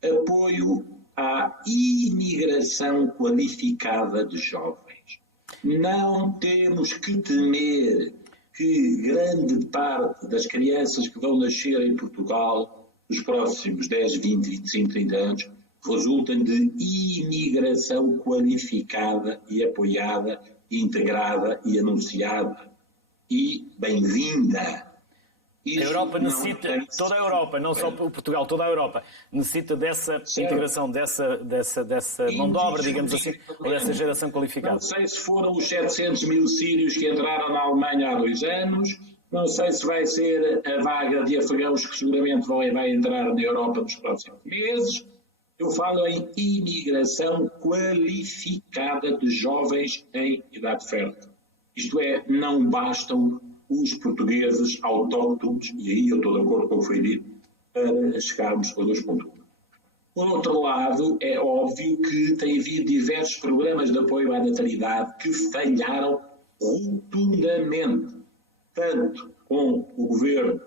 Apoio à imigração qualificada de jovens. Não temos que temer que grande parte das crianças que vão nascer em Portugal nos próximos 10, 20, 25, 30 anos resultem de imigração qualificada e apoiada, e integrada e anunciada e bem-vinda. A Europa necessita, toda a Europa, não só Portugal, toda a Europa, necessita dessa integração, dessa mão de obra, digamos assim, ou dessa geração qualificada. Não sei se foram os 700 mil sírios que entraram na Alemanha há 2 anos, não sei se vai ser a vaga de afegãos que seguramente vai entrar na Europa nos próximos meses. Eu falo em imigração qualificada de jovens em idade fértil. Isto é, não bastam os portugueses autóctones, e aí eu estou de acordo com o que foi dito, para chegarmos a 2.1. Por outro lado, é óbvio que tem havido diversos programas de apoio à natalidade que falharam rotundamente, tanto com o governo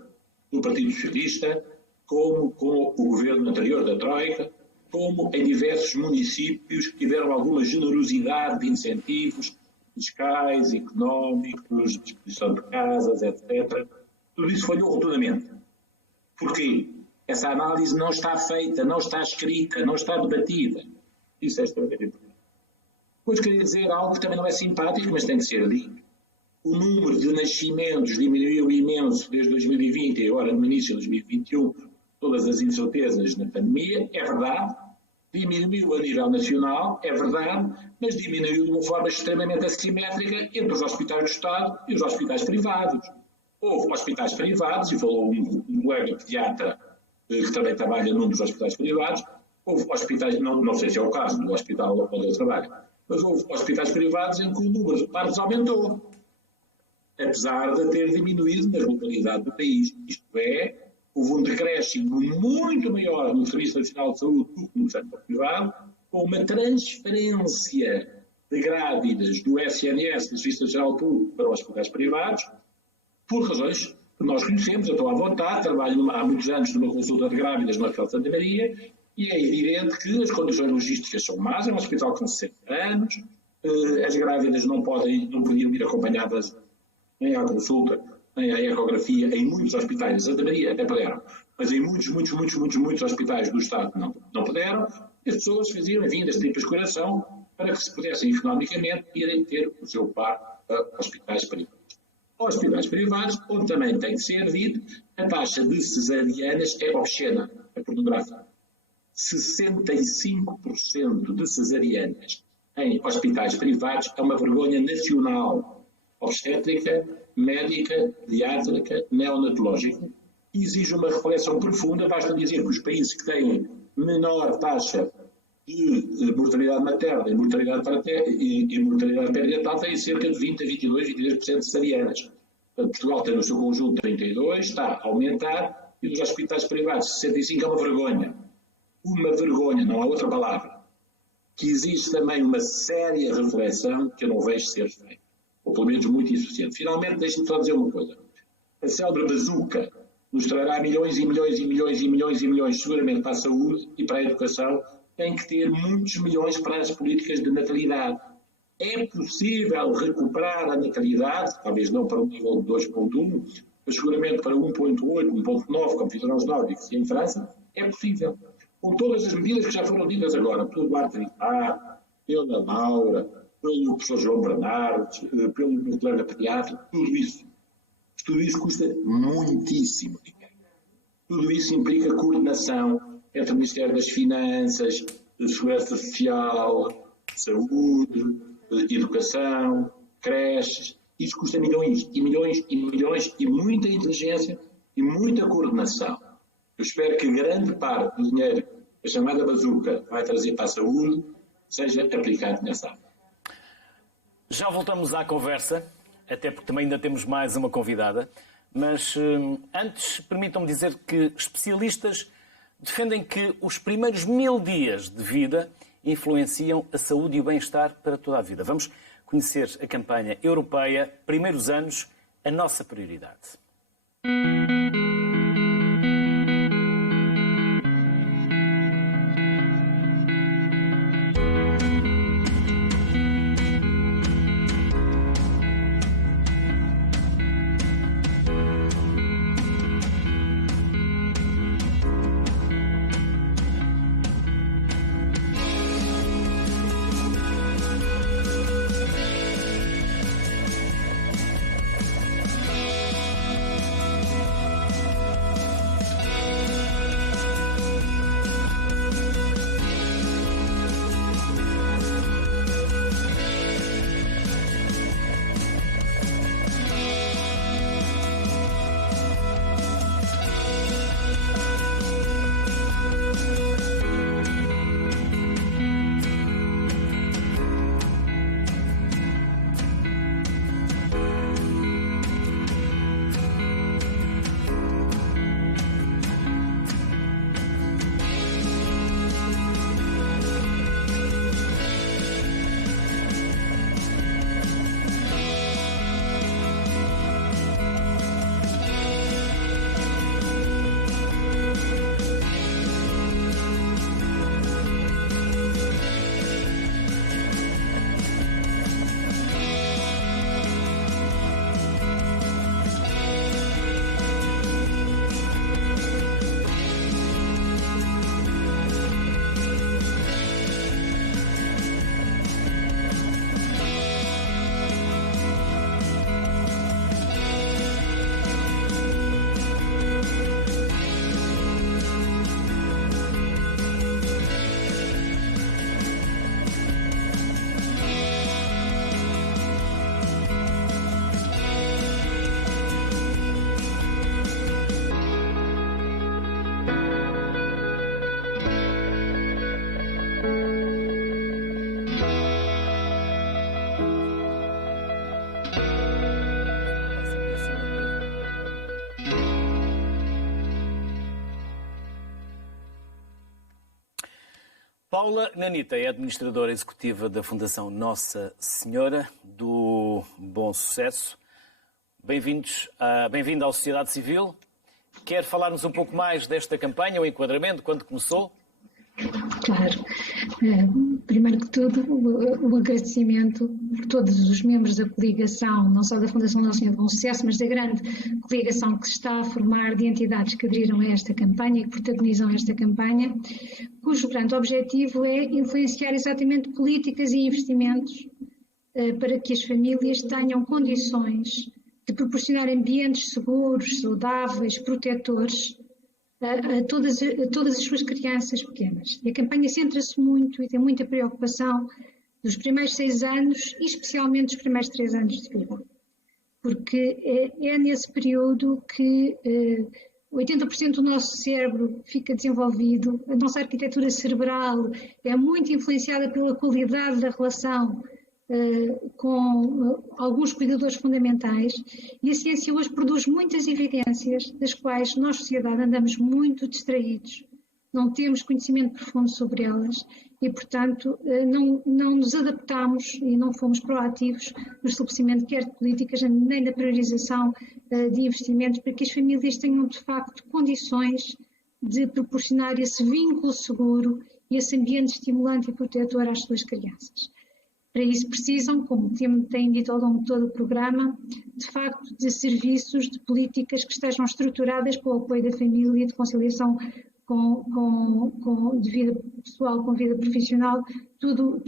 do Partido Socialista, como com o governo anterior da Troika, como em diversos municípios que tiveram alguma generosidade de incentivos fiscais, económicos, distribuição de casas, etc. Tudo isso falhou rotundamente. Porquê? Essa análise não está feita, não está escrita, não está debatida. Isso é extremamente importante. Depois queria dizer algo que também não é simpático, mas tem que ser dito. O número de nascimentos diminuiu imenso desde 2020 e agora no início de 2021, todas as incertezas na pandemia, é verdade. Diminuiu a nível nacional, é verdade, mas diminuiu de uma forma extremamente assimétrica entre os hospitais do Estado e os hospitais privados. Houve hospitais privados, e falou um colega pediatra que também trabalha num dos hospitais privados, houve hospitais, não sei se é o caso do hospital onde eu trabalho, mas houve hospitais privados em que o número de partos aumentou, apesar de ter diminuído na globalidade do país. Isto é, houve um decréscimo muito maior no Serviço Nacional de Saúde do que no setor privado, com uma transferência de grávidas do SNS, do Serviço Nacional de Saúde, para os hospitais privados, por razões que nós conhecemos. Eu estou à vontade, trabalho há muitos anos numa consulta de grávidas no Hospital de Santa Maria, e é evidente que as condições logísticas são más, é um hospital com 60 anos, as grávidas não podiam ir acompanhadas nem à consulta, nem a ecografia em muitos hospitais. Em Santa Maria até puderam, mas em muitos hospitais do Estado não puderam. As pessoas faziam, enfim, deste tipo de escuração para que se pudessem economicamente irem ter o seu par a hospitais privados. Hospitais privados, onde também tem que ser dito, a taxa de cesarianas é obscena, é pornográfica. 65% de cesarianas em hospitais privados é uma vergonha nacional, obstétrica, médica, pediátrica, neonatológica, e exige uma reflexão profunda. Basta dizer que os países que têm menor taxa de mortalidade materna e mortalidade perinatal têm cerca de 20 a 22, 23% de cesarianas. Portanto, Portugal tem no seu conjunto 32, está a aumentar, e dos hospitais privados 65 é uma vergonha. Uma vergonha, não há outra palavra. Que existe também uma séria reflexão que eu não vejo ser feita, ou pelo menos muito insuficiente. Finalmente, deixe-me só dizer uma coisa. A célebre bazuca nos trará milhões e milhões e milhões e milhões e milhões seguramente para a saúde e para a educação. Tem que ter muitos milhões para as políticas de natalidade. É possível recuperar a natalidade, talvez não para um nível de 2.1, mas seguramente para 1.8, 1.9, como fizeram os nórdicos e em França, é possível. Com todas as medidas que já foram ditas agora, pelo Duarte Vilar, pela Laura, pelo professor João Bernardes, pelo meu colega pediatra, tudo isso custa muitíssimo dinheiro. Tudo isso implica coordenação entre o Ministério das Finanças, Segurança Social, Saúde, Educação, creches. Isso custa milhões e milhões e milhões e muita inteligência e muita coordenação. Eu espero que grande parte do dinheiro que a chamada bazuca vai trazer para a saúde seja aplicado nessa área. Já voltamos à conversa, até porque também ainda temos mais uma convidada, mas antes permitam-me dizer que especialistas defendem que os primeiros 1000 dias de vida influenciam a saúde e o bem-estar para toda a vida. Vamos conhecer a campanha europeia Primeiros Anos, a nossa prioridade. Paula Nanita é administradora executiva da Fundação Nossa Senhora do Bom Sucesso. Bem-vinda à sociedade civil. Quer falar-nos um pouco mais desta campanha, o enquadramento, quando começou? Claro. Primeiro que tudo, o agradecimento por todos os membros da coligação, não só da Fundação Nossa Senhora do Bom Sucesso, mas da grande coligação que se está a formar de entidades que aderiram a esta campanha e que protagonizam esta campanha, cujo grande objetivo é influenciar exatamente políticas e investimentos para que as famílias tenham condições de proporcionar ambientes seguros, saudáveis, protetores a todas as suas crianças pequenas. E a campanha centra-se muito e tem muita preocupação dos primeiros 6 anos e especialmente dos primeiros 3 anos de vida. Porque é nesse período que 80% do nosso cérebro fica desenvolvido, a nossa arquitetura cerebral é muito influenciada pela qualidade da relação com alguns cuidadores fundamentais, e a ciência hoje produz muitas evidências das quais nós, sociedade, andamos muito distraídos, não temos conhecimento profundo sobre elas e, portanto, não nos adaptamos e não fomos proativos no estabelecimento quer de políticas nem da priorização de investimentos para que as famílias tenham, de facto, condições de proporcionar esse vínculo seguro e esse ambiente estimulante e protetor às suas crianças. Para isso precisam, como têm dito ao longo de todo o programa, de facto de serviços, de políticas que estejam estruturadas para o apoio da família e de conciliação de vida pessoal com vida profissional, tudo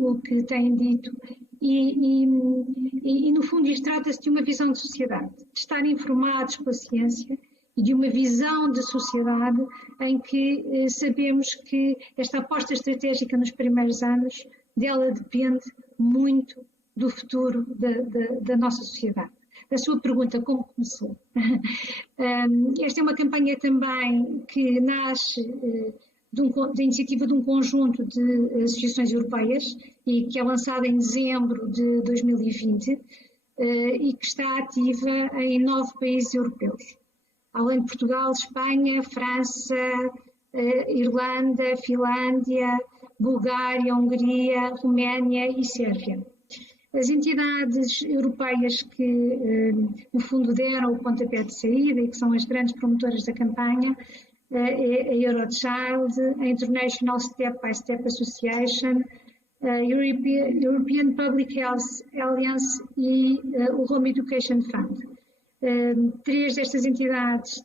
o que têm dito. E no fundo isto trata-se de uma visão de sociedade, de estar informados pela ciência e de uma visão de sociedade em que sabemos que esta aposta estratégica nos primeiros anos dela depende muito do futuro da nossa sociedade. A sua pergunta, como começou? Esta é uma campanha também que nasce da iniciativa de um conjunto de associações europeias e que é lançada em dezembro de 2020 e que está ativa em 9 países europeus. Além de Portugal, Espanha, França, Irlanda, Finlândia, Bulgária, Hungria, Roménia e Sérvia. As entidades europeias que, no fundo, deram o pontapé de saída e que são as grandes promotoras da campanha, a Eurochild, a International Step by Step Association, a European Public Health Alliance e o Home Education Fund. 3 destas entidades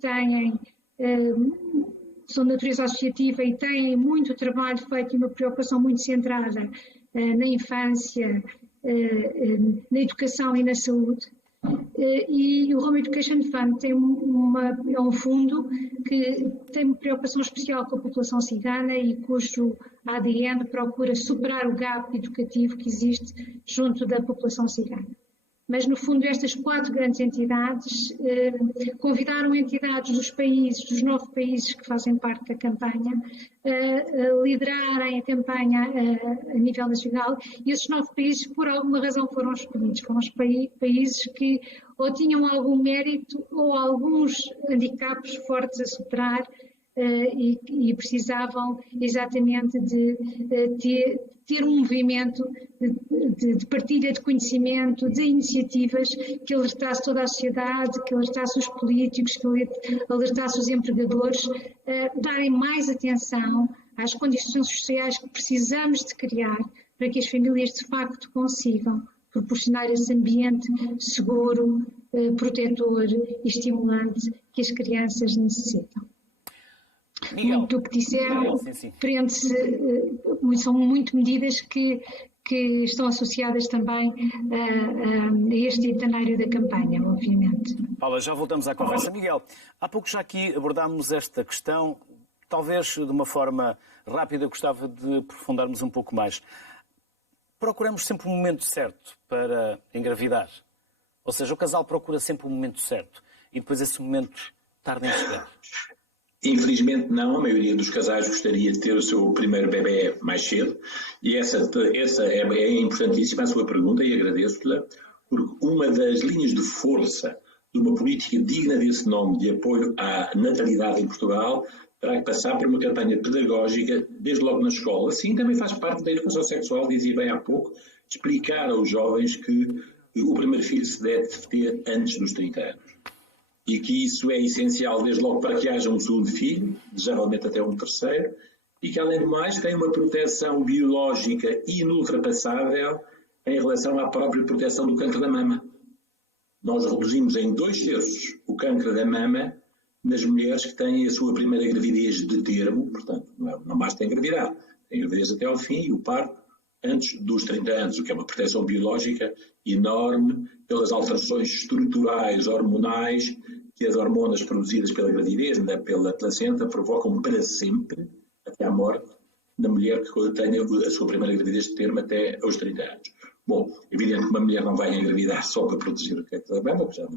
são de natureza associativa e têm muito trabalho feito e uma preocupação muito centrada na infância, na educação e na saúde. E o Home Education Fund é um fundo que tem uma preocupação especial com a população cigana e cujo ADN procura superar o gap educativo que existe junto da população cigana. Mas, no fundo, estas 4 grandes entidades convidaram entidades dos 9 países que fazem parte da campanha a liderarem a campanha a nível nacional, e esses 9 países, por alguma razão, foram escolhidos. Foram os países que ou tinham algum mérito ou alguns handicaps fortes a superar e precisavam exatamente de ter um movimento de partilha de conhecimento, de iniciativas que alertasse toda a sociedade, que alertasse os políticos, que alertasse os empregadores, darem mais atenção às condições sociais que precisamos de criar para que as famílias de facto consigam proporcionar esse ambiente seguro, protetor e estimulante que as crianças necessitam. Miguel. Muito do que disseram prende-se, são muito medidas que estão associadas também a este centenário da campanha, obviamente. Paula, já voltamos à conversa. Miguel, há pouco já aqui abordámos esta questão, talvez de uma forma rápida, gostava de aprofundarmos um pouco mais. Procuramos sempre o momento certo para engravidar. Ou seja, o casal procura sempre o momento certo e depois esse momento tarda em chegar. Infelizmente não, a maioria dos casais gostaria de ter o seu primeiro bebê mais cedo, e essa é importantíssima a sua pergunta e agradeço-lhe, porque uma das linhas de força de uma política digna desse nome de apoio à natalidade em Portugal terá que passar por uma campanha pedagógica desde logo na escola. Sim, também faz parte da educação sexual, dizia bem há pouco, explicar aos jovens que o primeiro filho se deve ter antes dos 30 anos. E que isso é essencial desde logo para que haja um segundo filho, desejavelmente até um terceiro, e que, além do mais, tem uma proteção biológica inultrapassável em relação à própria proteção do cancro da mama. Nós reduzimos em 2/3 o cancro da mama nas mulheres que têm a sua primeira gravidez de termo, portanto, não basta engravidar, tem gravidez até ao fim e o parto antes dos 30 anos, o que é uma proteção biológica enorme pelas alterações estruturais hormonais que as hormonas produzidas pela gravidez, pela placenta, provocam para sempre, até à morte, na mulher que tenha a sua primeira gravidez de termo até aos 30 anos. Bom, evidente que uma mulher não vai engravidar só para produzir o cancro da mama, que já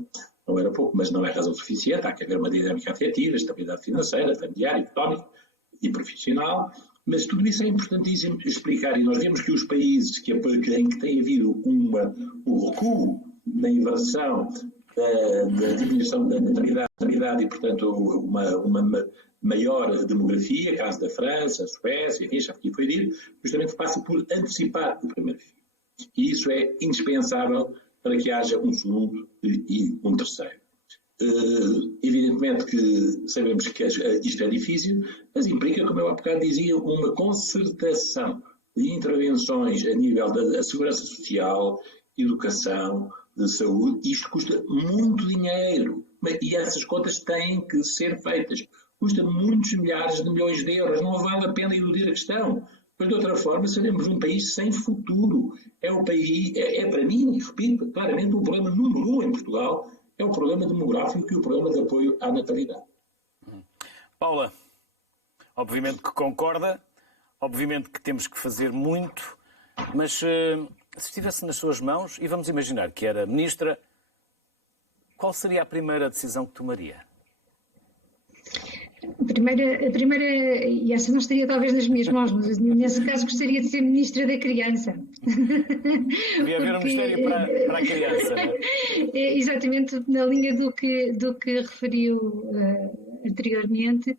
não era pouco, mas não é razão suficiente. Há que haver uma dinâmica afetiva, estabilidade financeira, familiar, económica e profissional. Mas tudo isso é importantíssimo explicar, e nós vemos que os países em que tem havido um recuo na inversão da diminuição da natalidade e, portanto, uma maior demografia, caso da França, Suécia, enfim, já aqui foi dito, justamente passa por antecipar o primeiro filho. E isso é indispensável para que haja um segundo e um terceiro. Evidentemente que sabemos que isto é difícil, mas implica, como eu há bocado dizia, uma concertação de intervenções a nível da segurança social, educação, de saúde. Isto custa muito dinheiro e essas contas têm que ser feitas. Custa muitos milhares de milhões de euros, não vale a pena eludir a questão. Mas, de outra forma, seremos um país sem futuro. Para mim, repito, claramente o problema número 1 em Portugal é o problema demográfico e o problema de apoio à natalidade. Paula, obviamente que concorda, obviamente que temos que fazer muito, mas se estivesse nas suas mãos, e vamos imaginar que era ministra, qual seria a primeira decisão que tomaria? A primeira, e essa não estaria talvez nas minhas mãos, mas nesse caso gostaria de ser Ministra da Criança. Devia haver um ministério para a criança, não é? Exatamente na linha do que referiu anteriormente.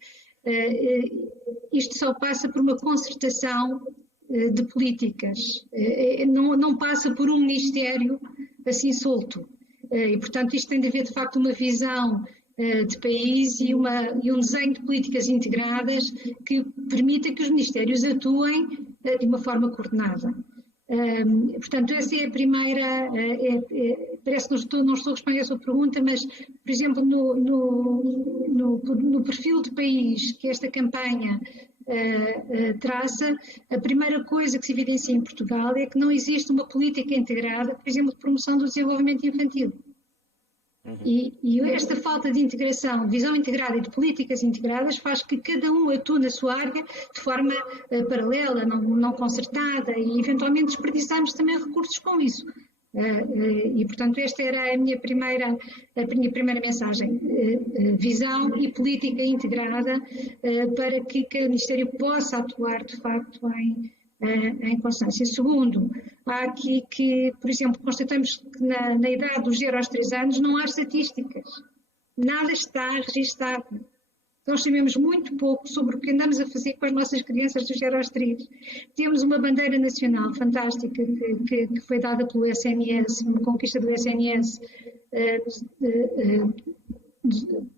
Isto só passa por uma concertação de políticas, não passa por um ministério assim solto. E, portanto, isto tem de haver, de facto, uma visão de país e um desenho de políticas integradas que permita que os ministérios atuem de uma forma coordenada. Portanto, essa é a primeira, parece que não estou a responder a sua pergunta, mas, por exemplo, no perfil de país que esta campanha traça, a primeira coisa que se evidencia em Portugal é que não existe uma política integrada, por exemplo, de promoção do desenvolvimento infantil. E esta falta de integração, visão integrada e de políticas integradas faz que cada um atue na sua área de forma paralela, não concertada, e eventualmente desperdiçamos também recursos com isso. E, portanto, esta era a minha primeira mensagem. Visão e política integrada para que cada Ministério possa atuar, de facto, em consonância. Segundo, há aqui que, por exemplo, constatamos que na idade dos 0 aos 3 anos não há estatísticas. Nada está registado. Nós sabemos muito pouco sobre o que andamos a fazer com as nossas crianças dos 0 aos 3. Temos uma bandeira nacional fantástica que foi dada pelo SNS, uma conquista do SNS,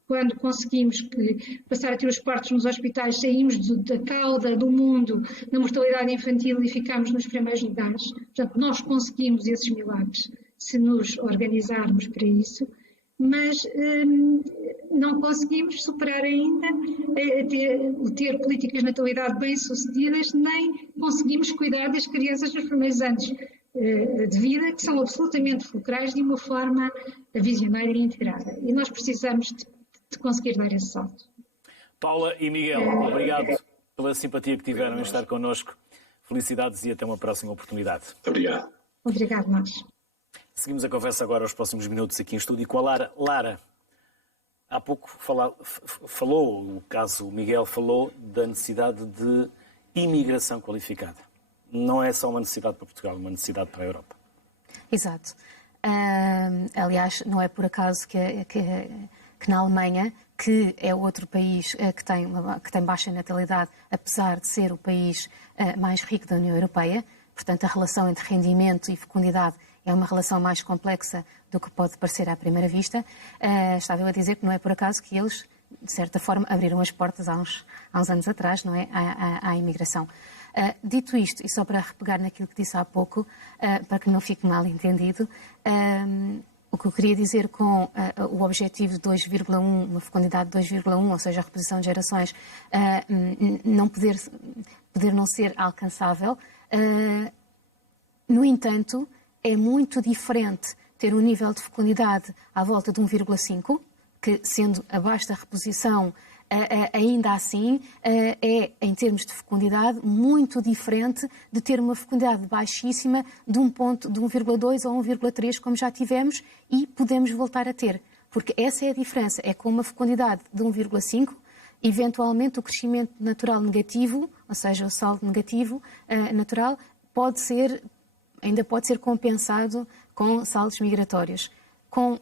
quando conseguimos passar a ter os partos nos hospitais, saímos da cauda do mundo na mortalidade infantil e ficámos nos primeiros lugares. Portanto, nós conseguimos esses milagres se nos organizarmos para isso, mas não conseguimos superar ainda ter políticas de natalidade bem-sucedidas, nem conseguimos cuidar das crianças nos primeiros anos de vida, que são absolutamente fulcrais de uma forma visionária e integrada. E nós precisamos de conseguir dar esse salto. Paula e Miguel, obrigado pela simpatia que tiveram em estar connosco. Felicidades e até uma próxima oportunidade. Muito obrigado. Obrigado, nós. Seguimos a conversa agora aos próximos minutos aqui em estúdio com a Lara. Lara, há pouco falou, no caso o Miguel falou da necessidade de imigração qualificada. Não é só uma necessidade para Portugal, é uma necessidade para a Europa. Exato. Aliás, não é por acaso que na Alemanha, que é outro país que tem baixa natalidade, apesar de ser o país mais rico da União Europeia, portanto a relação entre rendimento e fecundidade é uma relação mais complexa do que pode parecer à primeira vista. Estava eu a dizer que não é por acaso que eles de certa forma, abriram as portas há uns anos atrás, não é? À imigração. Dito isto, e só para repegar naquilo que disse há pouco, para que não fique mal entendido, o que eu queria dizer com o objetivo de 2,1, uma fecundidade de 2,1, ou seja, a reposição de gerações, não poder não ser alcançável, no entanto, é muito diferente ter um nível de fecundidade à volta de 1,5, que, sendo abaixo da reposição, ainda assim, é, em termos de fecundidade, muito diferente de ter uma fecundidade baixíssima de 1,2 ou 1,3, como já tivemos, e podemos voltar a ter. Porque essa é a diferença. É com uma fecundidade de 1,5, eventualmente o crescimento natural negativo, ou seja, o saldo negativo natural, ainda pode ser compensado com saldos migratórios. Com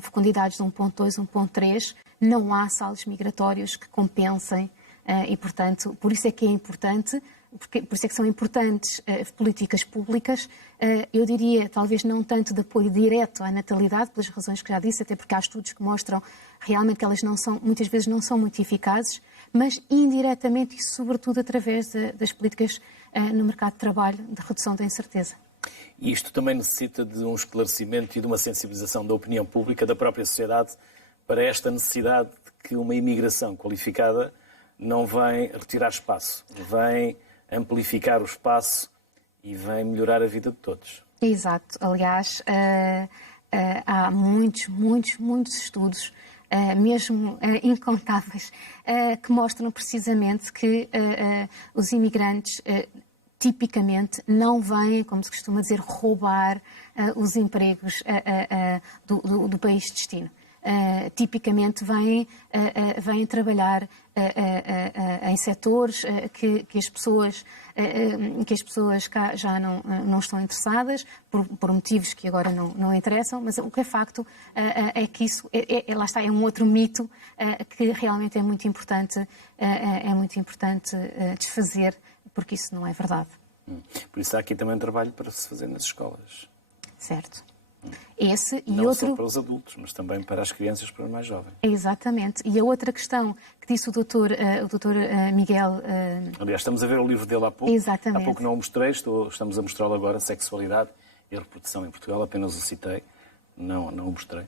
fecundidades de 1,2, 1,3, não há saldos migratórios que compensem e, portanto, por isso é que é importante, por isso é que são importantes políticas públicas, eu diria, talvez não tanto de apoio direto à natalidade, pelas razões que já disse, até porque há estudos que mostram realmente que elas muitas vezes não são muito eficazes, mas indiretamente e sobretudo através das políticas no mercado de trabalho de redução da incerteza. E isto também necessita de um esclarecimento e de uma sensibilização da opinião pública, da própria sociedade, para esta necessidade de que uma imigração qualificada não vem retirar espaço, vem amplificar o espaço e vem melhorar a vida de todos. Exato. Aliás, há muitos estudos, mesmo incontáveis, que mostram precisamente que os imigrantes tipicamente não vêm, como se costuma dizer, roubar os empregos do país de destino. Tipicamente vêm trabalhar em setores que as pessoas cá já não estão interessadas, por motivos que agora não interessam, mas o que é facto é que isso, lá está, é um outro mito que realmente é muito importante desfazer, porque isso não é verdade. Por isso há aqui também um trabalho para se fazer nas escolas. Certo. Esse e não outro... só para os adultos, mas também para as crianças, para os mais jovens. Exatamente. E a outra questão que disse o doutor Miguel... Aliás, estamos a ver o livro dele há pouco. Exatamente. Há pouco não o mostrei, estamos a mostrá-lo agora, Sexualidade e Reprodução em Portugal, apenas o citei, não o mostrei.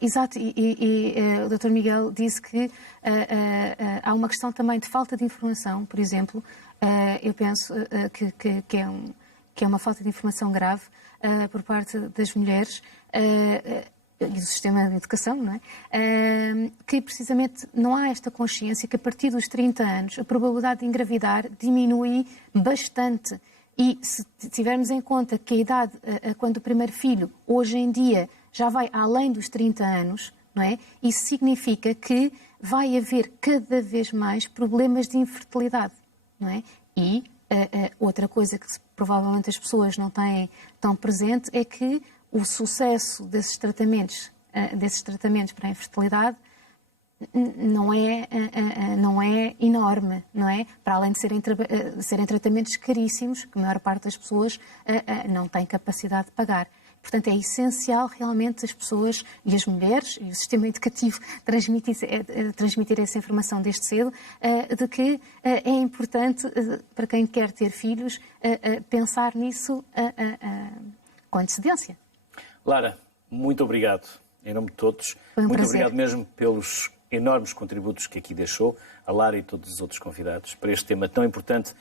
Exato, e o Dr. Miguel disse que há uma questão também de falta de informação, por exemplo, eu penso que é uma falta de informação grave por parte das mulheres e do sistema de educação, não é? Que precisamente não há esta consciência que a partir dos 30 anos a probabilidade de engravidar diminui bastante. E se tivermos em conta que a idade, quando o primeiro filho, hoje em dia, já vai além dos 30 anos, não é? Isso significa que vai haver cada vez mais problemas de infertilidade, não é? E outra coisa que provavelmente as pessoas não têm tão presente é que o sucesso desses tratamentos para a infertilidade não é enorme, não é? Para além de serem tratamentos caríssimos, que a maior parte das pessoas não tem capacidade de pagar. Portanto, é essencial realmente as pessoas e as mulheres e o sistema educativo transmitir essa informação desde cedo, de que é importante, para quem quer ter filhos, pensar nisso com antecedência. Lara, muito obrigado, em nome de todos. Foi um muito prazer. Obrigado mesmo pelos enormes contributos que aqui deixou, a Lara e todos os outros convidados, para este tema tão importante,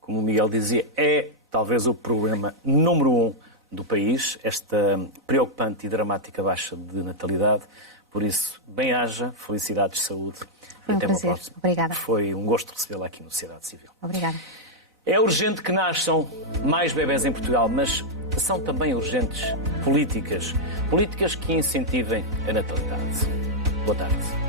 como o Miguel dizia, é talvez o problema número 1 do país, esta preocupante e dramática baixa de natalidade. Por isso, bem-haja, felicidades, saúde. Foi um até prazer. Uma próxima. Obrigada. Foi um gosto recebê-la aqui no Sociedade Civil. Obrigada. É urgente que nasçam mais bebés em Portugal, mas são também urgentes políticas que incentivem a natalidade. Boa tarde.